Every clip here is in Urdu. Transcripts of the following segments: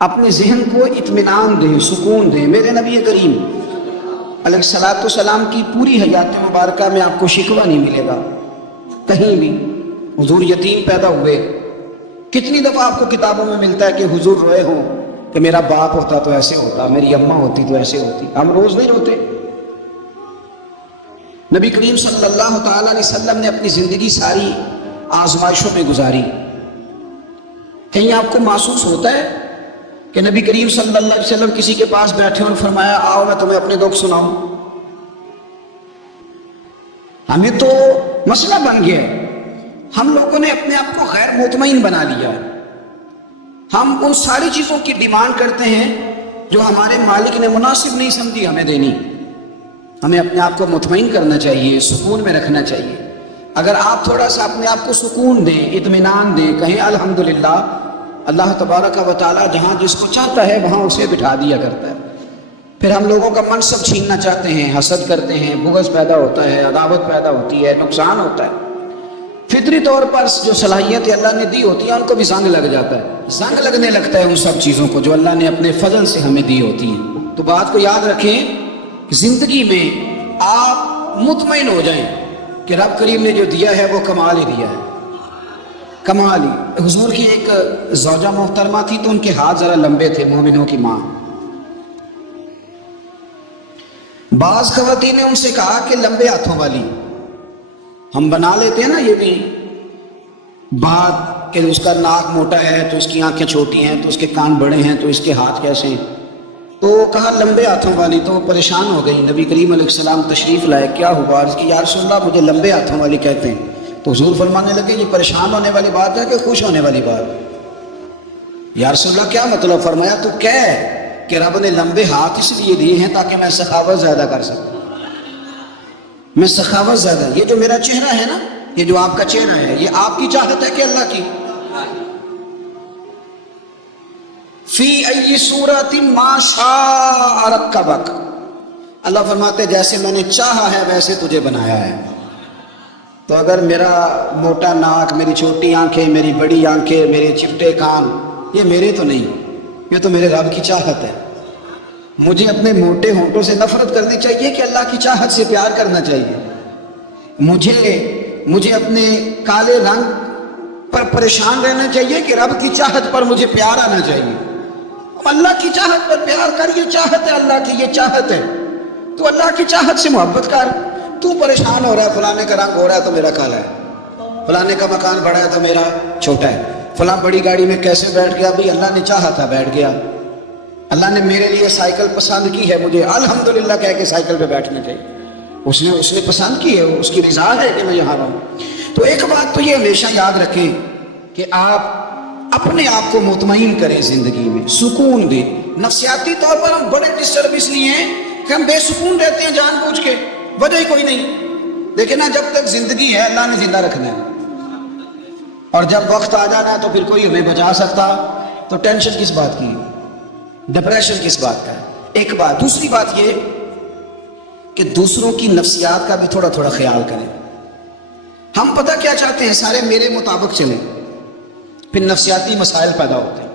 اپنے ذہن کو اطمینان دیں، سکون دیں۔ میرے نبی کریم علیہ الصلوۃ والسلام کی پوری حیات مبارکہ میں آپ کو شکوہ نہیں ملے گا کہیں بھی۔ حضور یتیم پیدا ہوئے، کتنی دفعہ آپ کو کتابوں میں ملتا ہے کہ حضور روئے ہوں کہ میرا باپ ہوتا تو ایسے ہوتا، میری اماں ہوتی تو ایسے ہوتی۔ ہم روز نہیں روتے۔ نبی کریم صلی اللہ تعالیٰ علیہ وسلم نے اپنی زندگی ساری آزمائشوں میں گزاری۔ کہیں آپ کو محسوس ہوتا ہے کہ نبی کریم صلی اللہ علیہ وسلم کسی کے پاس بیٹھے اور فرمایا آؤ میں تمہیں اپنے دکھ سناؤں؟ ہمیں تو مسئلہ بن گیا ہے، ہم لوگوں نے اپنے آپ کو غیر مطمئن بنا لیا ہے۔ ہم ان ساری چیزوں کی ڈیمانڈ کرتے ہیں جو ہمارے مالک نے مناسب نہیں سمجھی ہمیں دینی۔ ہمیں اپنے آپ کو مطمئن کرنا چاہیے، سکون میں رکھنا چاہیے۔ اگر آپ تھوڑا سا اپنے آپ کو سکون دیں، اطمینان دیں، کہیں الحمدللہ، اللہ تبارک و تعالیٰ جہاں جس کو چاہتا ہے وہاں اسے بٹھا دیا کرتا ہے۔ پھر ہم لوگوں کا منصب چھیننا چاہتے ہیں، حسد کرتے ہیں، بغض پیدا ہوتا ہے، عداوت پیدا ہوتی ہے، نقصان ہوتا ہے۔ فطری طور پر جو صلاحیتیں اللہ نے دی ہوتی ہیں ان کو بھی زنگ لگ جاتا ہے، زنگ لگنے لگتا ہے ان سب چیزوں کو جو اللہ نے اپنے فضل سے ہمیں دی ہوتی ہیں۔ تو بات کو یاد رکھیں، زندگی میں آپ مطمئن ہو جائیں کہ رب کریم نے جو دیا ہے وہ کمال ہی دیا ہے، کمال ہی۔ حضور کی ایک زوجہ محترمہ تھی تو ان کے ہاتھ ذرا لمبے تھے، مومنوں کی ماں۔ بعض خواتین نے ان سے کہا کہ لمبے ہاتھوں والی، ہم بنا لیتے ہیں نا یہ بھی بات کہ اس کا ناک موٹا ہے تو اس کی آنکھیں چھوٹی ہیں تو اس کے کان بڑے ہیں تو اس کے ہاتھ کیسے ہیں، تو کہا لمبے ہاتھوں والی، تو پریشان ہو گئی۔ نبی کریم علیہ السلام تشریف لائے، کیا ہوا؟ عرض کی یا رسول اللہ مجھے لمبے ہاتھوں والی کہتے ہیں۔ تو حضور فرمانے لگے یہ پریشان ہونے والی بات ہے کہ خوش ہونے والی بات؟ یا رسول اللہ کیا مطلب؟ فرمایا تو کہہ کہ رب نے لمبے ہاتھ اس لیے دیے ہیں تاکہ میں سخاوت زیادہ کر سکوں، میں سخاوت زیادہ، یہ جو میرا چہرہ ہے نا، یہ جو آپ کا چہرہ ہے، یہ آپ کی چاہت ہے کہ اللہ کی؟ فی ای صورت ما شاء رکبک، اللہ فرماتے جیسے میں نے چاہا ہے ویسے تجھے بنایا ہے۔ تو اگر میرا موٹا ناک، میری چھوٹی آنکھیں، میری بڑی آنکھیں، میرے چپٹے کان، یہ میرے تو نہیں، یہ تو میرے رب کی چاہت ہے۔ مجھے اپنے موٹے ہونٹوں سے نفرت کرنی چاہیے کہ اللہ کی چاہت سے پیار کرنا چاہیے؟ مجھے اپنے کالے رنگ پر پریشان رہنا چاہیے کہ رب کی چاہت پر مجھے پیار آنا چاہیے؟ اللہ کی چاہت پر پیار کر، یہ چاہت ہے اللہ کی، یہ چاہت ہے، تو اللہ کی چاہت سے محبت کر۔ تو پریشان ہو رہا ہے فلانے کا رنگ ہو رہا ہے تو میرا کالا ہے، فلانے کا مکان بڑا ہے تو میرا چھوٹا ہے، فلاں بڑی گاڑی میں کیسے بیٹھ گیا؟ بھئی اللہ نے چاہا تھا بیٹھ گیا، اللہ نے میرے لیے سائیکل پسند کی ہے، مجھے الحمدللہ کہہ کے سائیکل پہ بیٹھنا چاہیے، اس نے پسند کی ہے، اس کی رضا ہے کہ میں یہاں رہوں۔ تو ایک بات تو یہ ہمیشہ یاد رکھیں کہ آپ اپنے آپ کو مطمئن کریں، زندگی میں سکون دیں۔ نفسیاتی طور پر ہم بڑے ڈسٹرب اس لیے ہیں کہ ہم بے سکون رہتے ہیں جان بوجھ کے، وجہ ہی کوئی نہیں۔ لیکن جب تک زندگی ہے اللہ نے زندہ رکھنا ہے، اور جب وقت آ جانا ہے تو پھر کوئی ہمیں بچا سکتا، تو ٹینشن کس بات کی، ڈپریشن کس بات کا ہے؟ ایک بات۔ دوسری بات یہ کہ دوسروں کی نفسیات کا بھی تھوڑا تھوڑا خیال کریں۔ ہم پتہ کیا چاہتے ہیں؟ سارے میرے مطابق چلیں، پھر نفسیاتی مسائل پیدا ہوتے ہیں۔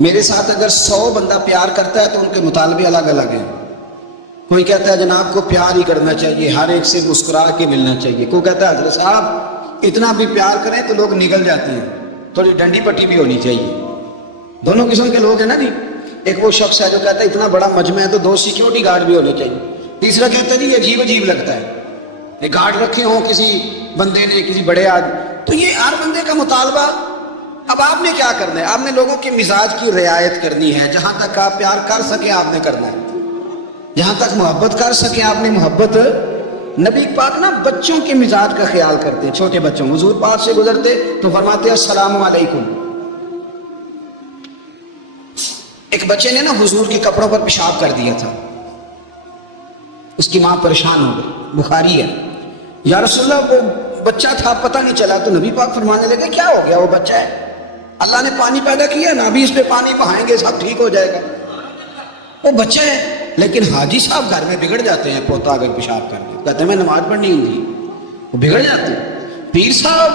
میرے ساتھ اگر 100 بندہ پیار کرتا ہے تو ان کے مطالبے الگ الگ ہیں۔ کوئی کہتا ہے جناب کو پیار ہی کرنا چاہیے، ہر ایک سے مسکرا کے ملنا چاہیے، کوئی کہتا ہے حضرت صاحب اتنا بھی پیار کریں تو لوگ نگل جاتے ہیں، تھوڑی ڈنڈی پٹی بھی ہونی چاہیے۔ دونوں قسم کے لوگ ہیں نا جی۔ ایک وہ شخص ہے جو کہتا ہے اتنا بڑا مجمع ہے تو 2 سیکیورٹی گارڈ بھی ہونے چاہیے۔ تیسرا کہتا ہے جی یہ عجیب عجیب لگتا ہے، یہ گارڈ رکھے ہوں کسی بندے نے، کسی بڑے آدمی۔ تو یہ ہر بندے کا مطالبہ۔ اب آپ نے کیا کرنا ہے؟ آپ نے لوگوں کے مزاج کی رعایت کرنی ہے، جہاں تک آپ پیار کر سکیں آپ نے کرنا ہے، جہاں تک محبت کر سکیں آپ نے محبت۔ نبی پاک نا بچوں کے مزاج کا خیال کرتے ہیں، چھوٹے بچوں، حضور پاک سے گزرتے تو فرماتے السلام علیکم۔ ایک بچے نے نا حضور کے کپڑوں پر پیشاب کر دیا تھا، اس کی ماں پریشان ہو گئی، بخاری ہے۔ یا رسول اللہ وہ بچہ تھا پتہ نہیں چلا، تو نبی پاک فرمانے لگے کیا ہو گیا؟ وہ بچہ ہے، اللہ نے پانی پیدا کیا نا، ابھی اس پہ پانی بہائیں گے سب ٹھیک ہو جائے گا۔ وہ بچہ ہے، لیکن حاجی صاحب گھر میں بگڑ جاتے ہیں، پوتا اگر پیشاب کر دے کہتے ہیں میں نماز پڑھنی ہوں جی، وہ بگڑ جاتے ہیں۔ پیر صاحب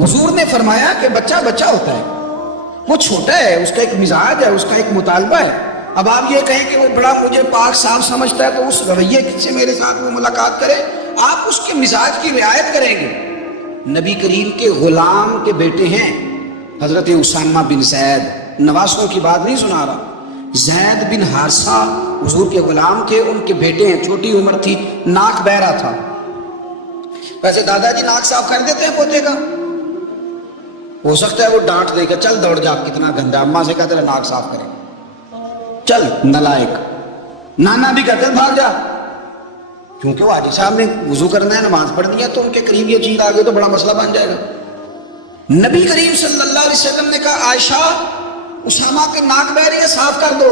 حضور نے فرمایا کہ بچہ بچہ ہوتا ہے، وہ چھوٹا ہے، اس کا ایک مزاج ہے، اس کا ایک مطالبہ ہے۔ اب آپ یہ کہیں کہ وہ بڑا مجھے پاک صاف سمجھتا ہے تو اس رویے سے میرے ساتھ وہ ملاقات کرے، آپ اس کے مزاج کی رعایت کریں گے۔ نبی کریم کے غلام کے بیٹے ہیں حضرت اسامہ بن زید، نواسوں کی بات نہیں سنا رہا، زید بن حارثہ حضور کے غلام تھے، ان کے بیٹے ہیں، چھوٹی عمر تھی، ناک بہ رہا تھا۔ ویسے دادا جی ناک صاف کر دیتے ہیں پوتے کا؟ ہو سکتا ہے وہ ڈانٹ دے گا، چل دوڑ جا کتنا گندا، اماں سے کہتے ہیں ناک صاف کریں، چل نلائق، نانا بھی کہتے ہیں بھاگ جا، کیونکہ وہ حاجی صاحب نے وضو کرنا ہے، نماز پڑھنی ہے، تو ان کے قریب یہ چیز آ گئی تو بڑا مسئلہ بن جائے گا۔ نبی کریم صلی اللہ علیہ وسلم نے کہا عائشہ اسامہ کے ناک بہ رہی ہے، صاف کر دو۔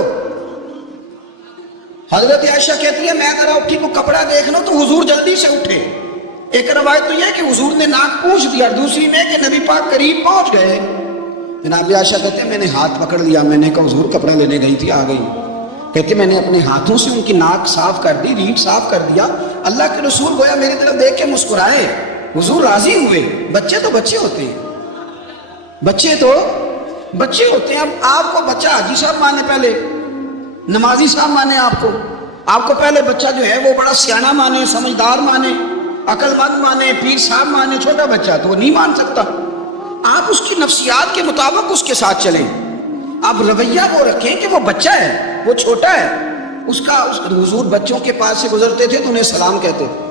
حضرت عائشہ کہتی ہے میں ذرا اٹھی کو کپڑا دیکھ لوں تو حضور جلدی سے اٹھے۔ ایک روایت تو یہ ہے کہ حضور نے ناک پوچھ دیا، دوسری نے کہ نبی پاک قریب پہنچ گئے۔ جناب عائشہ کہتے ہیں میں نے ہاتھ پکڑ لیا، میں نے کہا حضور کپڑا لینے گئی تھی، آ گئی۔ کہتے میں نے اپنے ہاتھوں سے ان کی ناک صاف کر دی، ریٹ صاف کر دیا۔ اللہ کے رسول گویا میری طرف دیکھ کے مسکرائے، حضور راضی ہوئے۔ بچے تو بچے ہوتے ہیں، بچے تو بچے ہوتے ہیں۔ اب آپ کو بچہ حاجی صاحب مانے، پہلے نمازی صاحب مانے، آپ کو پہلے بچہ جو ہے وہ بڑا سیانہ مانے، سمجھدار مانے، عقل مند مانے، پیر صاحب مانے۔ چھوٹا بچہ تو وہ نہیں مان سکتا۔ آپ اس کی نفسیات کے مطابق اس کے ساتھ چلیں، آپ رویہ وہ رکھیں کہ وہ بچہ ہے، وہ چھوٹا ہے۔ حضور بچوں کے پاس سے گزرتے تھے تو انہیں سلام کہتے تھے،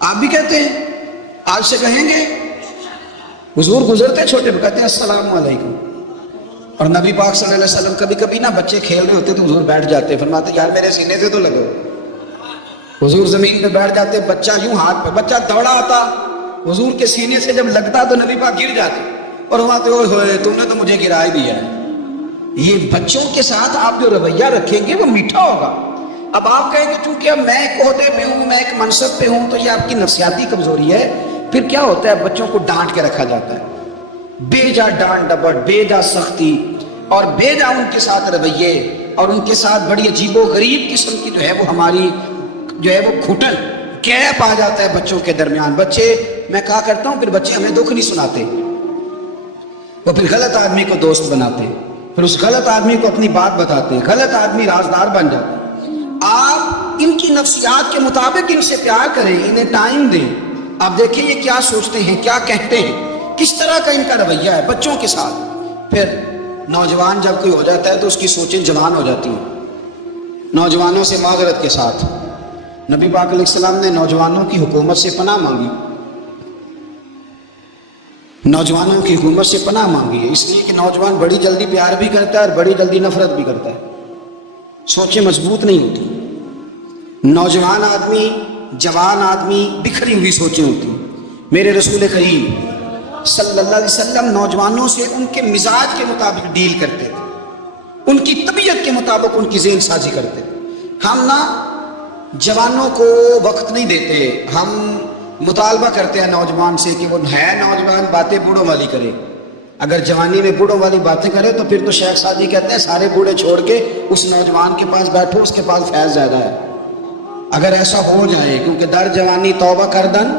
آپ بھی کہتے ہیں، آج سے کہیں گے۔ حضور گزرتے چھوٹے پہ کہتے ہیں السلام علیکم۔ اور نبی پاک صلی اللہ علیہ وسلم کبھی کبھی نا بچے کھیل رہے ہوتے تو حضور بیٹھ جاتے، فرماتے یار میرے سینے سے تو لگو۔ حضور زمین پہ بیٹھ جاتے، بچہ یوں ہاتھ پہ، بچہ دوڑا آتا، حضور کے سینے سے جب لگتا تو نبی پاک گر جاتے اور فرماتے اوئے ہوئے تم نے تو مجھے گرا ہی دیا ہے۔ یہ بچوں کے ساتھ آپ جو رویہ رکھیں گے وہ میٹھا ہوگا۔ اب آپ کہیں کہ چونکہ اب میں ایک عہدے پہ ہوں، میں ایک منصب پہ ہوں، تو یہ آپ کی نفسیاتی کمزوری ہے۔ پھر کیا ہوتا ہے، بچوں کو ڈانٹ کے رکھا جاتا ہے، بے جا ڈانٹ ڈپٹ، بے جا سختی اور بے جا ان کے ساتھ رویے، اور ان کے ساتھ بڑی عجیب و غریب قسم کی جو ہے وہ ہماری جو ہے وہ گھٹن گیپ آ جاتا ہے بچوں کے درمیان۔ بچے، میں کہا کرتا ہوں، پھر بچے ہمیں دکھ نہیں سناتے، وہ پھر غلط آدمی کو دوست بناتے ہیں، پھر اس غلط آدمی کو اپنی بات بتاتے ہیں، غلط آدمی رازدار بن جاتا ہے۔ آپ ان کی نفسیات کے مطابق ان سے پیار کریں، انہیں ٹائم دیں۔ آپ دیکھیں یہ کیا سوچتے ہیں، کیا کہتے ہیں، کس طرح کا ان کا رویہ ہے بچوں کے ساتھ۔ پھر نوجوان جب کوئی ہو جاتا ہے تو اس کی سوچیں جوان ہو جاتی ہیں۔ نوجوانوں سے معذرت کے ساتھ نبی پاک علیہ السلام نے نوجوانوں کی حکومت سے پناہ مانگی، نوجوانوں کی حکومت سے پناہ مانگی ہے، اس لیے کہ نوجوان بڑی جلدی پیار بھی کرتا ہے اور بڑی جلدی نفرت بھی کرتا ہے، سوچیں مضبوط نہیں ہوتی۔ نوجوان آدمی، جوان آدمی بکھری ہوئی سوچیں ہوتی ہیں۔ میرے رسول کریم صلی اللہ علیہ وسلم نوجوانوں سے ان کے مزاج کے مطابق ڈیل کرتے تھے، ان کی طبیعت کے مطابق ان کی ذہن سازی کرتے تھے۔ ہم نہ جوانوں کو وقت نہیں دیتے، ہم مطالبہ کرتے ہیں نوجوان سے کہ وہ ہے نوجوان باتیں بوڑھوں والی کرے۔ اگر جوانی میں بوڑھوں والی باتیں کرے تو پھر تو شیخ سادی کہتے ہیں سارے بوڑھے چھوڑ کے اس نوجوان کے پاس بیٹھو، اس کے پاس فیض زیادہ ہے۔ اگر ایسا ہو جائے، کیونکہ در جوانی توبہ کردن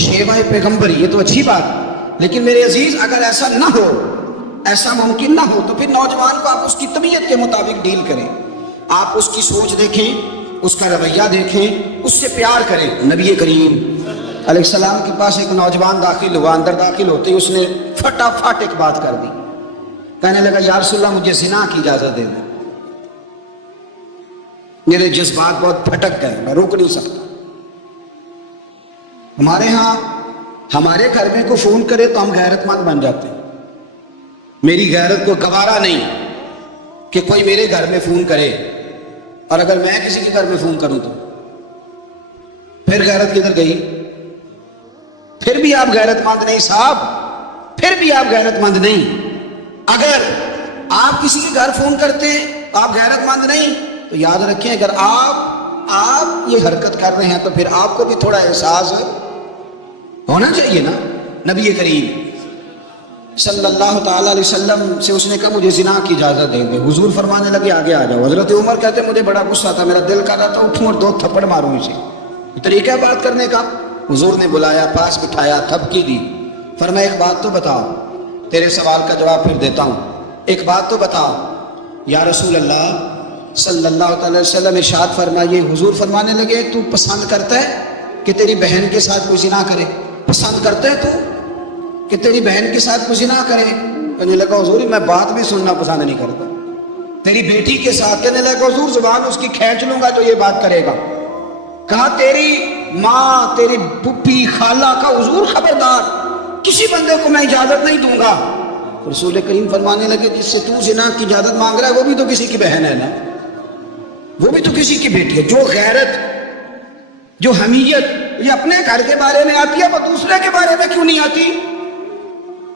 شیوہ پیغمبری، یہ تو اچھی بات، لیکن میرے عزیز اگر ایسا نہ ہو، ایسا ممکن نہ ہو، تو پھر نوجوان کو آپ اس کی طبیعت کے مطابق ڈیل کریں۔ آپ اس کی سوچ دیکھیں، اس کا رویہ دیکھیں، اس سے پیار کریں۔ نبی کریم علیہ السلام کے پاس ایک نوجوان داخل ہوا، اندر داخل ہوتے ہی اس نے فٹافٹ ایک بات کر دی، کہنے لگا یا رسول اللہ مجھے زنا کی اجازت دے دیں، میرے جذبات بہت پھٹک گئے، میں روک نہیں سکتا۔ ہمارے ہاں ہمارے گھر میں کوئی فون کرے تو ہم غیرت مند بن جاتے ہیں، میری غیرت کو گوارا نہیں کہ کوئی میرے گھر میں فون کرے، اور اگر میں کسی کے گھر میں فون کروں تو پھر غیرت کدھر گئی؟ پھر بھی آپ غیرت مند نہیں صاحب، پھر بھی آپ غیرت مند نہیں۔ اگر آپ کسی کے گھر فون کرتے آپ غیرت مند نہیں، تو یاد رکھیں اگر آپ یہ حرکت کر رہے ہیں تو پھر آپ کو بھی تھوڑا احساس ہونا چاہیے نا۔ نبی کریم صلی اللہ تعالیٰ علیہ وسلم سے اس نے کہا مجھے زنا کی اجازت دیں گے، حضور فرمانے لگے آگے آ جاؤ۔ حضرت عمر کہتے مجھے بڑا غصہ تھا، میرا دل کر رہا تھا اٹھوں اور 2 تھپڑ ماروں اسے، طریقہ ہے بات کرنے کا۔ حضور نے بلایا، پاس بٹھایا، تھپکی دی، فرمایا ایک بات تو بتاؤ، تیرے سوال کا جواب پھر دیتا ہوں، ایک بات تو بتاؤ یا رسول اللہ صلی اللہ علیہ وسلم۔ ارشاد فرمائیے، حضور فرمانے لگے تو پسند کرتا ہے کہ تیری بہن کے ساتھ کوئی زنا کرے؟ پسند کرتا ہے تو کہ تیری بہن کے ساتھ کوئی زنا کرے؟ کہنے لگا حضور میں بات بھی سننا پسند نہیں کرتا۔ تیری بیٹی کے ساتھ؟ کہنے لگا حضور زبان اس کی کھینچ لوں گا جو یہ بات کرے گا۔ کہا تیری ماں، تیری پھوپھی، خالہ کا؟ حضور خبردار، کسی بندے کو میں اجازت نہیں دوں گا۔ رسول کریم فرمانے لگے جس سے تو زنا کی اجازت مانگ رہا ہے وہ بھی تو کسی کی بہن ہے نا، وہ بھی تو کسی کی بیٹی ہے۔ جو غیرت، جو حمیت یہ اپنے گھر کے بارے میں آتی ہے وہ دوسرے کے بارے میں کیوں نہیں آتی؟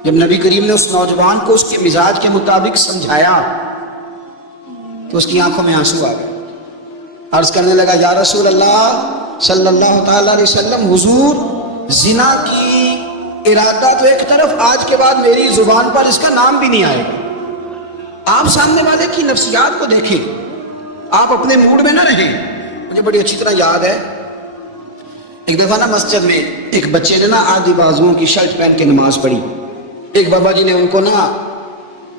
جب نبی کریم نے اس نوجوان کو اس کے مزاج کے مطابق سمجھایا تو اس کی آنکھوں میں آنسو آ گئے۔ عرض کرنے لگا یا رسول اللہ صلی اللہ تعالیٰ علیہ وسلم، حضور زنا کی ارادہ تو ایک طرف، آج کے بعد میری زبان پر اس کا نام بھی نہیں آئے گا۔ آپ سامنے والے کی نفسیات کو دیکھیں، آپ اپنے موڈ میں نہ رہیں۔ مجھے بڑی اچھی طرح یاد ہے ایک دفعہ نا مسجد میں ایک بچے نے نا آدھی بازوؤں کی شرٹ پہن کے نماز پڑھی۔ ایک بابا جی نے ان کو نا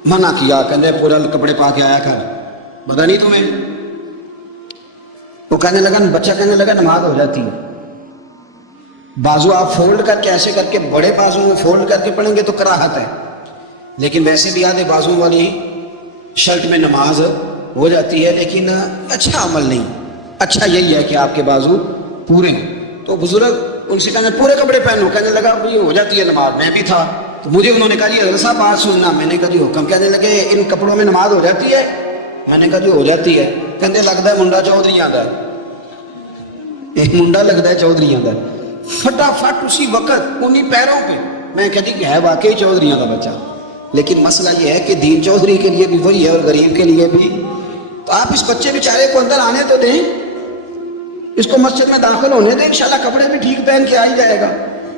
منع کیا، کہنے پورا کپڑے پا کے آیا کر، پتا نہیں تمہیں؟ وہ کہنے لگا، بچہ کہنے لگا نماز ہو جاتی ہے، بازو آپ فولڈ کر کے ایسے کر کے بڑے بازو میں فولڈ کر کے پڑھیں گے تو کراہت ہے، لیکن ویسے بھی آدھے بازو والی شرٹ میں نماز ہو جاتی ہے، لیکن اچھا عمل نہیں، اچھا یہی ہے کہ آپ کے بازو پورے ہیں۔ تو بزرگ ان سے کہنے پورے کپڑے پہنو، کہنے لگا یہ ہو جاتی ہے نماز، میں بھی تھا تو مجھے انہوں نے کہا جی حضرت صاحب بات سننا، میں نے کہا جی حکم۔ کہنے لگے ان کپڑوں میں نماز ہو جاتی ہے؟ میں نے کہا جی ہو جاتی ہے۔ کہنے لگتا ہے منڈا چودھری آتا ہے، ایک منڈا لگتا ہے چودھری آتا ہے، فٹافٹ اسی وقت انہی پیروں پہ میں کہتی کہ ہے واقعی چودھریاں کا بچہ۔ لیکن مسئلہ یہ ہے کہ دین چودھری کے لیے بھی وہی ہے اور غریب کے لیے بھی۔ تو آپ اس بچے بیچارے کو اندر آنے تو دیں، اس کو مسجد میں داخل ہونے دیں، انشاءاللہ کپڑے بھی ٹھیک پہن کے آ ہی جائے گا۔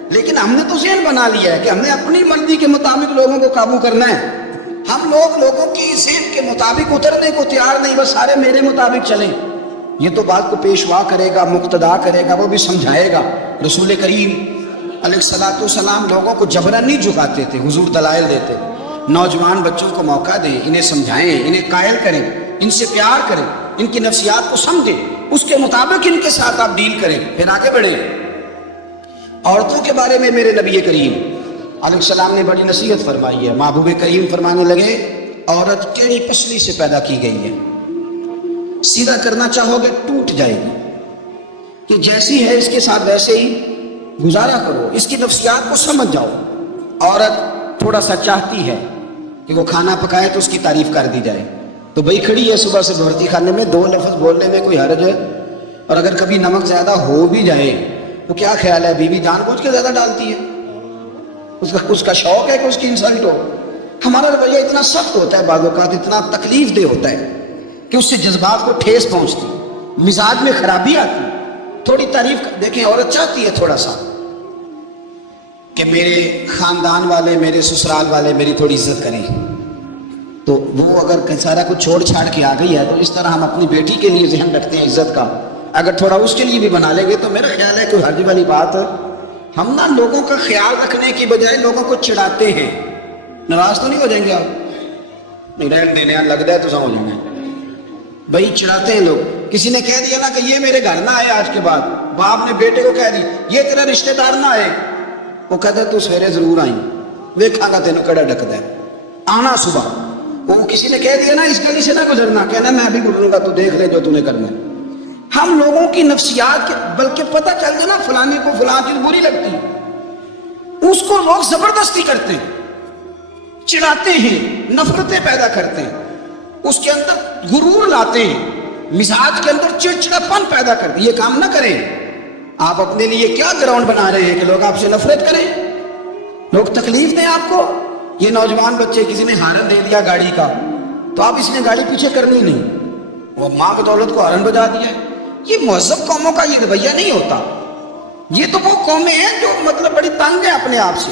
لیکن ہم نے تو ذہن بنا لیا ہے کہ ہم نے اپنی مرضی کے مطابق لوگوں کو قابو کرنا ہے۔ ہم لوگوں کی ذہن کے مطابق اترنے کو تیار نہیں، بس سارے میرے مطابق چلیں۔ یہ تو بات کو پیشوا کرے گا، مقتدا کرے گا، وہ بھی سمجھائے گا۔ رسول کریم علیہ الصلوۃ والسلام لوگوں کو جبرن نہیں جھکاتے تھے، حضور دلائل دیتے۔ نوجوان بچوں کو موقع دیں، انہیں سمجھائیں، انہیں قائل کریں، ان سے پیار کریں، ان کی نفسیات کو سمجھیں، اس کے مطابق ان کے ساتھ آپ ڈیل کریں، پھر آگے بڑھیں۔ عورتوں کے بارے میں میرے نبی کریم علیہ السلام نے بڑی نصیحت فرمائی ہے۔ محبوب کریم فرمانے لگے عورت کیڑی پسلی سے پیدا کی گئی ہے، سیدھا کرنا چاہو گے ٹوٹ جائے گی، کہ جیسی ہے اس کے ساتھ ویسے ہی گزارا کرو، اس کی نفسیات کو سمجھ جاؤ۔ عورت تھوڑا سا چاہتی ہے کہ وہ کھانا پکائے تو اس کی تعریف کر دی جائے، تو بھئی کھڑی ہے صبح سے بھرتی خانے میں، دو لفظ بولنے میں کوئی حرج ہے؟ اور اگر کبھی نمک زیادہ ہو بھی جائے تو کیا خیال ہے، بیوی جان بوجھ کے زیادہ ڈالتی ہے؟ اس کا شوق ہے کہ اس کی انسلٹ ہو؟ ہمارا رویہ اتنا سخت ہوتا ہے، بعض اوقات اتنا تکلیف دہ ہوتا ہے کہ اس سے جذبات کو ٹھیس پہنچتی، مزاج میں خرابی آتی۔ تھوڑی تعریف دیکھیں، عورت چاہتی ہے تھوڑا سا کہ میرے خاندان والے، میرے سسرال والے میری تھوڑی عزت کریں، تو وہ اگر سارا کچھ چھوڑ چھاڑ کے آ گئی ہے تو اس طرح ہم اپنی بیٹی کے لیے ذہن رکھتے ہیں عزت کا، اگر تھوڑا اس کے لیے بھی بنا لیں گے تو میرا خیال ہے کوئی حرج والی بات۔ ہم نا لوگوں کا خیال رکھنے کی بجائے لوگوں کو چڑھاتے ہیں۔ ناراض تو نہیں ہو جائیں گے آپ؟ نہیں، رہن دینے لگتا ہے تو سمجھ جائیں گے بھائی، چڑھاتے ہیں لوگ۔ کسی نے کہہ دیا نا کہ یہ میرے گھر نہ آئے آج کے بعد، باپ نے بیٹے کو کہہ دی یہ تیرا رشتہ دار نہ آئے، وہ کہتا ہے تو سویرے ضرور آئیں، ویکھاں گا تینوں کڑا ڈکدا ہے، آنا صبح۔ وہ کسی نے کہہ دیا نا اس گلی سے نہ گزرنا، کہنا میں بھی گزروں گا، تو دیکھ لے جو تو نے کرنا ہے۔ ہم لوگوں کی نفسیات کے بلکہ پتہ چل جائے نا فلانی کو فلاں چیز بری لگتی ہے، اس کو لوگ زبردستی کرتے ہیں، چڑھاتے ہیں، نفرتیں پیدا کرتے ہیں، اس کے اندر غرور لاتے ہیں، مزاج کے اندر چڑچڑاپن پیدا کرتے ہیں۔ یہ کام نہ کریں۔ آپ اپنے لیے کیا گراؤنڈ بنا رہے ہیں کہ لوگ آپ سے نفرت کریں، لوگ تکلیف دیں آپ کو؟ یہ نوجوان بچے کسی نے ہارن دے دیا گاڑی کا تو آپ اس نے گاڑی پیچھے کرنی نہیں، وہ ماں کی دولت کو ہارن بجا دیا ہے۔ یہ مہذب قوموں کا یہ رویہ نہیں ہوتا۔ یہ تو وہ قومیں ہیں جو مطلب بڑی تنگ ہیں اپنے آپ سے،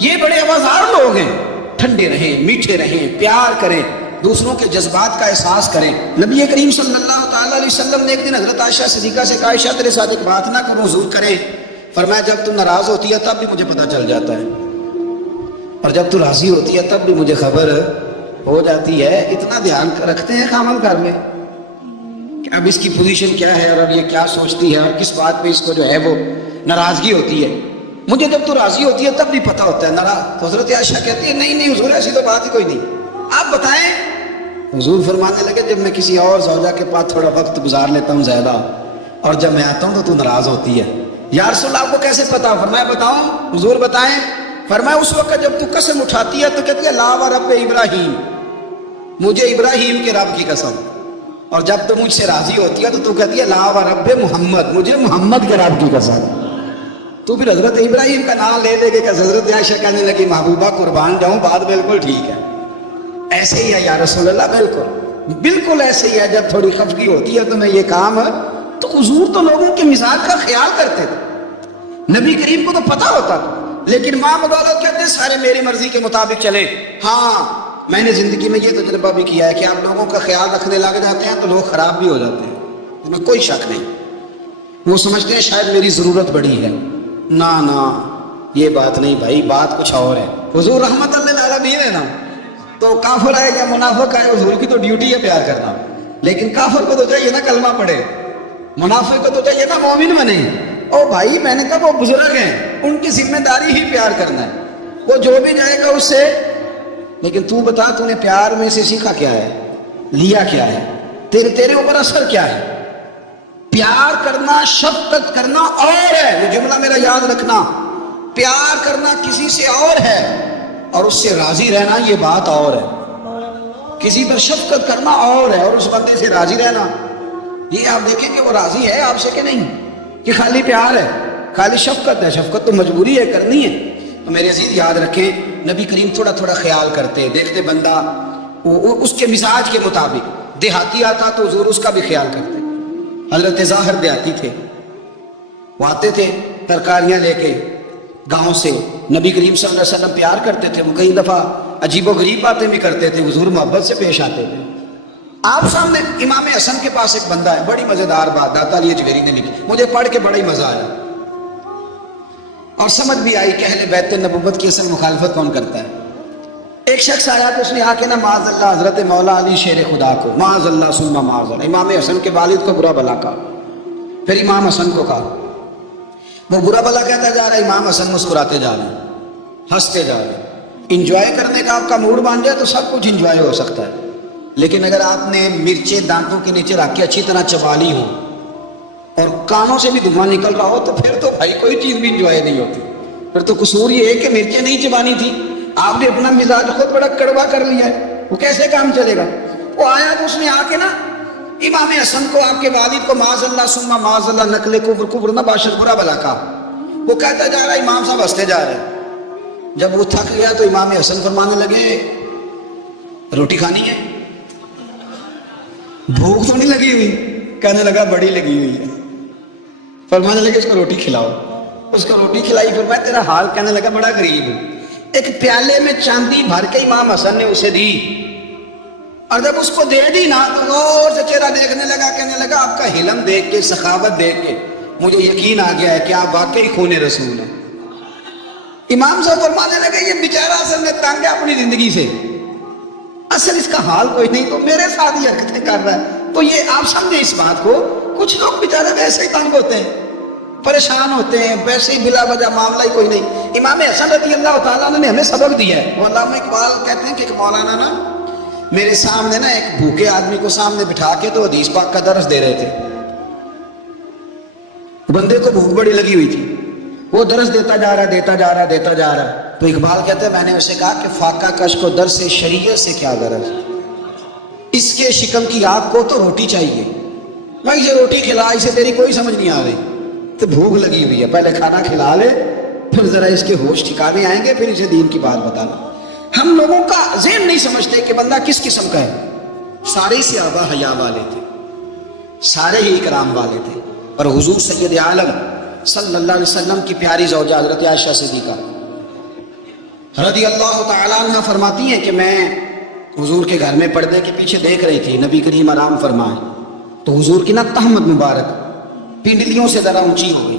یہ بڑے آوازار لوگ ہیں۔ ٹھنڈے رہیں، میٹھے رہیں، پیار کریں، دوسروں کے جذبات کا احساس کریں۔ نبی کریم صلی اللہ تعالیٰ علیہ وسلم نے ایک دن حضرت عائشہ صدیقہ سے کہا عائشہ تیرے ساتھ ایک بات نہ کروں؟ حضور کرے۔ فرمایا جب تو ناراض ہوتی ہے تب بھی مجھے پتہ چل جاتا ہے، اور جب تو راضی ہوتی ہے تب بھی مجھے خبر ہو جاتی ہے۔ اتنا دھیان رکھتے ہیں خامن گھر میں کہ اب اس کی پوزیشن کیا ہے اور اب یہ کیا سوچتی ہے اور کس بات پہ اس کو جو ہے وہ ناراضگی ہوتی ہے۔ مجھے جب تو راضی ہوتی ہے تب بھی پتہ ہوتا ہے ناراض۔ تو حضرت عائشہ کہتی ہے نہیں نہیں حضور ایسی تو بات ہی کوئی نہیں، آپ بتائیں۔ حضور فرمانے لگے جب میں کسی اور زوجہ کے پاس تھوڑا وقت گزار لیتا ہوں زیادہ اور جب میں آتا ہوں تو ناراض ہوتی ہے۔ یا رسول اللہ آپ کو کیسے پتا؟ فرمایا بتاؤں؟ حضور بتائیں۔ فرمایا اس وقت جب تو قسم اٹھاتی ہے تو کہتی ہے لا و رب ابراہیم، مجھے ابراہیم کے رب کی قسم، اور جب تو مجھ سے راضی ہوتی ہے تو کہتی ہے لا و رب محمد، مجھے محمد کے رب کی قسم۔ تو پھر حضرت ابراہیم کا نام لے لے کے حضرت عائشہ کہنے لگی محبوبہ قربان جاؤں، بات بالکل ٹھیک ہے، ایسے ہی ہے یا رسول اللہ، بالکل بالکل ایسے ہی ہے۔ جب تھوڑی خفگی ہوتی ہے تو میں یہ کام تو حضور تو لوگوں کے مزاج کا خیال کرتے تھے، نبی کریم کو تو پتہ ہوتا تھا، لیکن ماں بدولت کہتے ہیں سارے میری مرضی کے مطابق چلے۔ ہاں میں نے زندگی میں یہ تجربہ بھی کیا ہے کہ آپ لوگوں کا خیال رکھنے لگ جاتے ہیں تو لوگ خراب بھی ہو جاتے ہیں، اس میں کوئی شک نہیں۔ وہ سمجھتے ہیں شاید میری ضرورت بڑی ہے، نہ یہ بات نہیں بھائی، بات کچھ اور ہے۔ حضور رحمت اللہ العالمین ہے نا، تو کافر آئے یا منافق آئے حضور کی تو ڈیوٹی ہے پیار کرنا، لیکن کافر کو تو چاہیے نا کلمہ پڑھے، منافق کو تو چاہیے نا مومن بنے۔ او بھائی میں نے کہا وہ بزرگ ہیں، ان کی ذمہ داری ہی پیار کرنا ہے، وہ جو بھی جائے گا اس سے۔ لیکن تو بتا تو نے پیار میں سے سیکھا کیا ہے، لیا کیا ہے، تیرے اوپر اثر کیا ہے؟ پیار کرنا شفقت کرنا اور ہے، یہ جملہ میرا یاد رکھنا، پیار کرنا کسی سے اور ہے اور اس سے راضی رہنا یہ بات اور ہے۔ کسی پر شفقت کرنا اور ہے اور اس بندے سے راضی رہنا یہ آپ دیکھیں کہ وہ راضی ہے آپ سے کہ نہیں، کہ خالی پیار ہے، خالی شفقت ہے۔ شفقت تو مجبوری ہے، کرنی ہے۔ تو میرے عزیز یاد رکھیں نبی کریم تھوڑا تھوڑا خیال کرتے، دیکھتے بندہ اس کے مزاج کے مطابق، دیہاتی آتا تو حضور اس کا بھی خیال کرتے۔ حضرت ظاہر دیہاتی تھے، وہ آتے تھے ترکاریاں لے کے گاؤں سے، نبی کریم صلی اللہ علیہ وسلم پیار کرتے تھے، وہ کئی دفعہ عجیب و غریب باتیں بھی کرتے تھے، حضور محبت سے پیش آتے تھے۔ آپ سامنے امام حسن کے پاس ایک بندہ ہے، بڑی مزیدار بات داتا علی اجویری نے لکھی، مجھے پڑھ کے بڑا ہی مزہ آیا اور سمجھ بھی آئی کہ اہل بیت نبوت کی اصل مخالفت کون کرتا ہے۔ ایک شخص آیا تو اس نے آ کے نا معاذ اللہ حضرت مولا علی شیر خدا کو، معاذ اللہ ثم معاذ اللہ، امام حسن کے والد کو برا بلا کہا، پھر امام حسن کو کہا، وہ برا بلا کہتا جا رہا ہے، امام حسن مسکراتے جا رہے ہیں، ہنستے جا رہے ہیں۔ انجوائے کرنے کا آپ کا موڈ بن جائے تو سب کچھ انجوائے ہو سکتا ہے، لیکن اگر آپ نے مرچیں دانتوں کے نیچے رکھ کے اچھی طرح چبا لی ہو اور کانوں سے بھی دھواں نکل رہا ہو تو پھر تو بھائی کوئی چیز بھی انجوائے نہیں ہوتی، پھر تو قصور یہ ہے کہ مرچیں نہیں چبانی تھی، آپ نے اپنا مزاج خود بڑا کڑوا کر لیا ہے، وہ کیسے کام چلے گا؟ وہ آیا تو اس نے آ کے نا امام حسن کو، آپ کے والد کو معاذ اللہ ثم معاذ اللہ نقل کفر نہ باشد برا بلا کہا۔ وہ کہتا جا رہا ہے، امام صاحب ہنستے جا رہے ہیں۔ جب وہ تھک گیا تو امام حسن فرمانے لگے روٹی کھانی ہے؟ بھوک تو نہیں لگی ہوئی؟ کہنے لگا بڑی لگی ہوئی ہے۔ فرمانے لگے اس کو روٹی کھلاؤ، اس کو روٹی کھلائی، پھر میں تیرا حال، کہنے لگا بڑا غریب ہوں۔ ایک پیالے میں چاندی بھر کے امام حسن نے اسے دی، اور جب اس کو دے دی نا تو غور سے چہرہ دیکھنے لگا، کہنے لگا آپ کا حلم دیکھ کے، سخاوت دیکھ کے مجھے یقین آ گیا ہے کہ آپ واقعی خون رسول ہیں۔ امام صاحب فرمانے لگے یہ بیچارہ اصل میں تنگ ہے اپنی زندگی سے، اصل اس کا حال کوئی نہیں تو میرے ساتھ یہ حرکتیں کر رہا ہے۔ تو یہ آپ سمجھیں اس بات کو، کچھ لوگ بیچارے ویسے ہی تنگ ہوتے ہیں، پریشان ہوتے ہیں، ویسے ہی بلا وجہ معاملہ ہی کوئی نہیں۔ امام حسن رضی اللہ تعالیٰ نے ہمیں سبق دیا ہے۔ وہ علامہ اقبال کہتے ہیں کہ ایک مولانا نا میرے سامنے نا ایک بھوکے آدمی کو سامنے بٹھا کے تو حدیث پاک کا درس دے رہے تھے، بندے کو بھوک بڑی لگی ہوئی تھی، وہ درس دیتا جا رہا ہے۔ تو اقبال کہتے ہیں میں نے اسے کہا کہ فاقہ کش کو درس شریعت سے کیا غرض، اس کے شکم کی آگ کو تو روٹی چاہیے، میں اسے روٹی کھلا، اسے تیری کوئی سمجھ نہیں آ رہی، تو بھوک لگی ہوئی ہے، پہلے کھانا کھلا لے پھر ذرا اس کے ہوش ٹھکانے آئیں گے، پھر اسے دین کی بات بتانا۔ ہم لوگوں کا ذہن نہیں سمجھتے کہ بندہ کس قسم کا ہے۔ سارے ہی صحابہ حیا والے تھے، سارے ہی اکرام والے تھے، اور حضور سید عالم صلی اللہ علیہ وسلم کی پیاری زوجہ حضرت عائشہ صدیقہ رضی اللہ تعالیٰ عنہ فرماتی ہیں کہ میں حضور کے گھر میں پردے کے پیچھے دیکھ رہی تھی، نبی کریم آرام فرمائے تو حضور کی نا تہمت مبارک پنڈلیوں سے ذرا اونچی ہو گئی،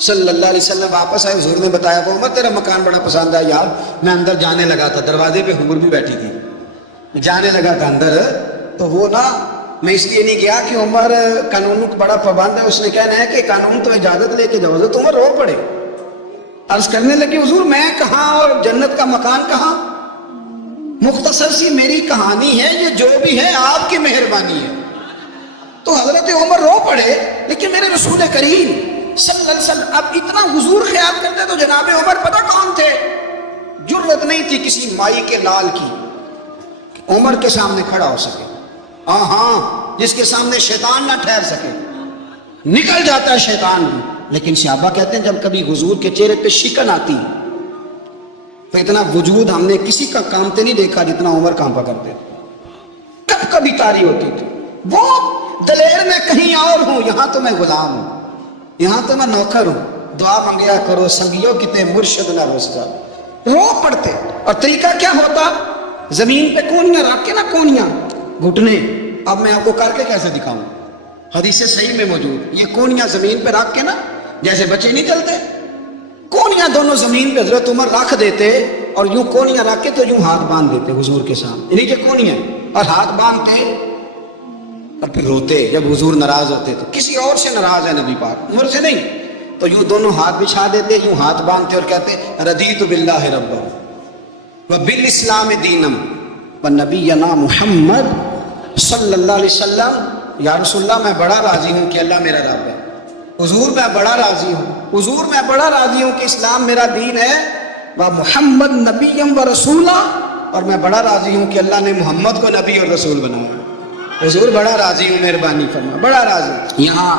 صلی اللہ علیہ وسلم واپس آئے، حضور نے بتایا کہ عمر تیرا مکان بڑا پسند ہے یار، میں اندر جانے لگا تھا، دروازے پہ حور بھی بیٹھی تھی، جانے لگا تھا اندر، تو وہ نا میں اس لیے نہیں گیا کہ عمر قانون کا بڑا پابند ہے، اس نے کہنا ہے کہ قانون تو اجازت لے کے جاؤ، تو عمر رو پڑے، عرض کرنے لگے حضور میں کہاں اور جنت کا مکان کہاں، مختصر سی میری کہانی ہے، یہ جو بھی ہے آپ کی مہربانی ہے۔ تو حضرت عمر رو پڑے، لیکن میرے رسول کریم صلی اللہ علیہ وسلم اب اتنا حضور خیال کرتے تو جناب عمر پتہ کون تھے، جرت نہیں تھی کسی مائی کے لال کی عمر کے سامنے کھڑا ہو سکے، ہاں جس کے سامنے شیطان نہ ٹھہر سکے، نکل جاتا ہے شیطان بھی، لیکن صحابہ کہتے ہیں جب کبھی حضور کے چہرے پہ شکن آتی تو اتنا وجود ہم نے کسی کا کامتے نہیں دیکھا جتنا عمر کانپا کرتے تھے، کب کبھی تاری ہوتی تھی، وہ دلیر میں کہیں اور ہوں، یہاں تو میں غلام ہوں، یہاں تو میں نوکر ہوں، دعا منگیا کرو سنگیوں کتے مرشد نہ روزگار، رو پڑتے۔ اور طریقہ کیا ہوتا، زمین پہ کونیاں رکھ کے نا، کونیاں گھٹنے، اب میں آپ کو کر کے کیسے دکھاؤں، حدیث صحیح میں موجود، یہ کونیاں زمین پہ رکھ کے نا، جیسے بچے نہیں چلتے، کونیاں دونوں زمین پہ حضرت عمر رکھ دیتے، اور یوں کونیاں رکھ کے تو یوں ہاتھ باندھ دیتے حضور کے سامنے، نیچے کونیاں اور ہاتھ باندھتے، اور پھر روتے جب حضور ناراض ہوتے، تو کسی اور سے ناراض ہے نبی پاک، عمر سے نہیں، تو یوں دونوں ہاتھ بچھا دیتے، یوں ہاتھ باندھتے اور کہتے رضیت باللہ ربا وبالاسلام دینا ونبینا محمد صلی اللہ علیہ وسلم، یا رسول اللہ میں بڑا راضی ہوں کہ اللہ میرا رب ہے، حضور میں بڑا راضی ہوں، حضور میں بڑا راضی ہوں کہ اسلام میرا دین ہے، و محمد نبیم و رسولہ، اور میں بڑا راضی ہوں کہ اللہ نے محمد کو نبی اور رسول بنایا، حضور بڑا راضی ہوں، مہربانی فرما، بڑا راضی۔ یہاں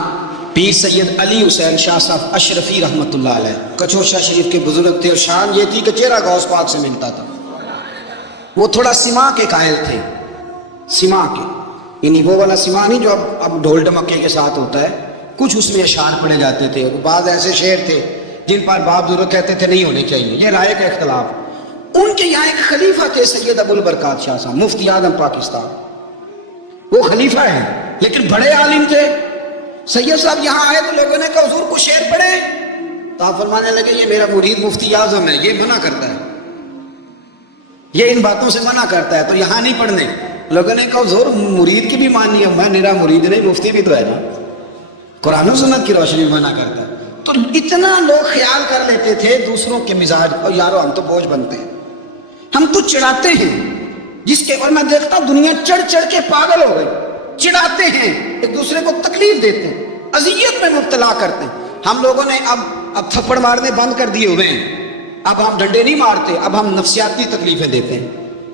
پیر سید علی حسین شاہ صاحب اشرفی رحمۃ اللہ علیہ کچوشا شریف کے بزرگ تھے، اور شان یہ تھی کہ چہرہ غوث پاک سے ملتا تھا، وہ تھوڑا سما کے قائل تھے، سما کے، یعنی وہ والا سما نہیں جو اب ڈھول ڈمکے کے ساتھ ہوتا ہے، کچھ اس میں اشعار پڑے جاتے تھے، اور بعض ایسے شعر تھے جن پر باپ بزرگ کہتے تھے نہیں ہونے چاہیے، یہ رائے کا اختلاف۔ ان کے یہاں ایک خلیفہ تھے سید ابو البرکات شاہ صاحب، مفتی اعظم پاکستان، وہ خلیفہ ہیں لیکن بڑے عالم تھے۔ سید صاحب یہاں آئے تو لوگوں نے کہا حضور کو شعر پڑھے، تو آپ فرمانے لگے یہ میرا مرید مفتی اعظم ہے، یہ منع کرتا ہے، یہ ان باتوں سے منع کرتا ہے، تو یہاں نہیں پڑھنے۔ لوگوں نے کہا حضور مرید کی بھی ماننی ہے، میں میرا مرید نہیں، مفتی بھی تو ہے نا، قرآن و سنت کی روشنی میں منع کرتا ہے۔ تو اتنا لوگ خیال کر لیتے تھے دوسروں کے مزاج، اور یارو ہم تو بوجھ بنتے ہیں، ہم تو چڑھاتے ہیں، جس کے، اور میں دیکھتا ہوں دنیا چڑھ چڑھ کے پاگل ہو گئی، چڑھاتے ہیں، ایک دوسرے کو تکلیف دیتے ہیں، اذیت میں مبتلا کرتے ہیں۔ ہم لوگوں نے اب تھپڑ مارنے بند کر دیے ہوئے ہیں، اب ہم ڈنڈے نہیں مارتے، اب ہم نفسیاتی تکلیفیں دیتے ہیں،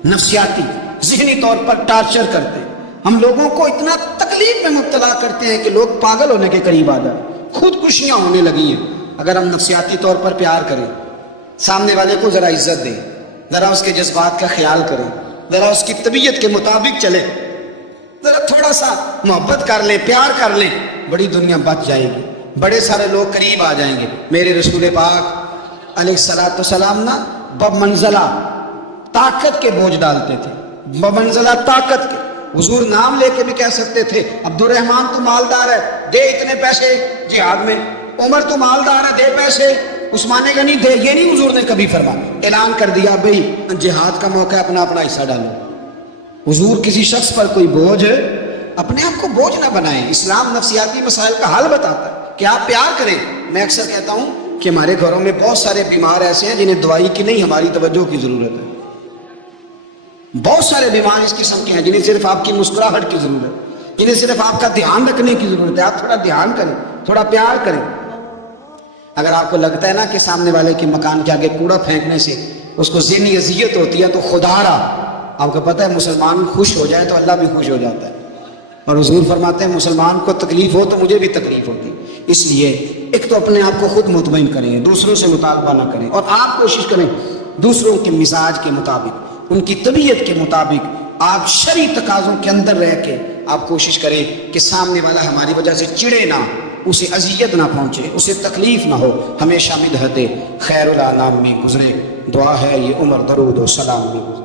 نفسیاتی ذہنی طور پر ٹارچر کرتے ہیں، ہم لوگوں کو اتنا تکلیف میں مبتلا کرتے ہیں کہ لوگ پاگل ہونے کے قریب آ جائیں، خودکشیاں ہونے لگی ہیں۔ اگر ہم نفسیاتی طور پر پیار کریں، سامنے والے کو ذرا عزت دیں، ذرا اس کے جذبات کا خیال کریں، ذرا اس کی طبیعت کے مطابق چلے، ذرا تھوڑا سا محبت کر لیں، پیار کر لیں، بڑی دنیا بچ جائے گی، بڑے سارے لوگ قریب آ جائیں گے۔ میرے رسول پاک علیہ الصلوۃ والسلام نا بمنزلہ طاقت کے بوجھ ڈالتے تھے، بمنزلہ طاقت کے، حضور نام لے کے بھی کہہ سکتے تھے عبد الرحمن تو مالدار ہے، دے اتنے پیسے جہاد میں، عمر تو مالدار ہے، دے پیسے، عثمان غنی دے، یہ نہیں حضور نے کبھی فرمایا، اعلان کر دیا بھئی جہاد کا موقع ہے، اپنا اپنا حصہ ڈالو۔ حضور کسی شخص پر کوئی بوجھ، اپنے آپ کو بوجھ نہ بنائیں۔ اسلام نفسیاتی مسائل کا حل بتاتا ہے کہ آپ پیار کریں۔ میں اکثر کہتا ہوں کہ ہمارے گھروں میں بہت سارے بیمار ایسے ہیں جنہیں دوائی کی نہیں ہماری توجہ کی ضرورت ہے، بہت سارے بیمار اس قسم کے ہیں جنہیں صرف آپ کی مسکراہٹ کی ضرورت ہے، جنہیں صرف آپ کا دھیان رکھنے کی ضرورت ہے۔ آپ تھوڑا دھیان کریں، تھوڑا پیار کریں۔ اگر آپ کو لگتا ہے نا کہ سامنے والے کے مکان کے آگے کوڑا پھینکنے سے اس کو ذہنی اذیت ہوتی ہے، تو خدا را آپ کو پتہ ہے مسلمان خوش ہو جائے تو اللہ بھی خوش ہو جاتا ہے، اور حضور فرماتے ہیں مسلمان کو تکلیف ہو تو مجھے بھی تکلیف ہوتی۔ اس لیے ایک تو اپنے آپ کو خود مطمئن کریں، دوسروں سے مطالبہ نہ کریں، اور آپ کوشش کریں دوسروں کے مزاج کے مطابق، ان کی طبیعت کے مطابق، آپ شرعی تقاضوں کے اندر رہ کے آپ کوشش کریں کہ سامنے والا ہماری وجہ سے چڑے نہ، اسے اذیت نہ پہنچے، اسے تکلیف نہ ہو، ہمیشہ مدحت خیر الانام میں گزرے۔ دعا ہے یہ عمر درود و سلام میں گزرے۔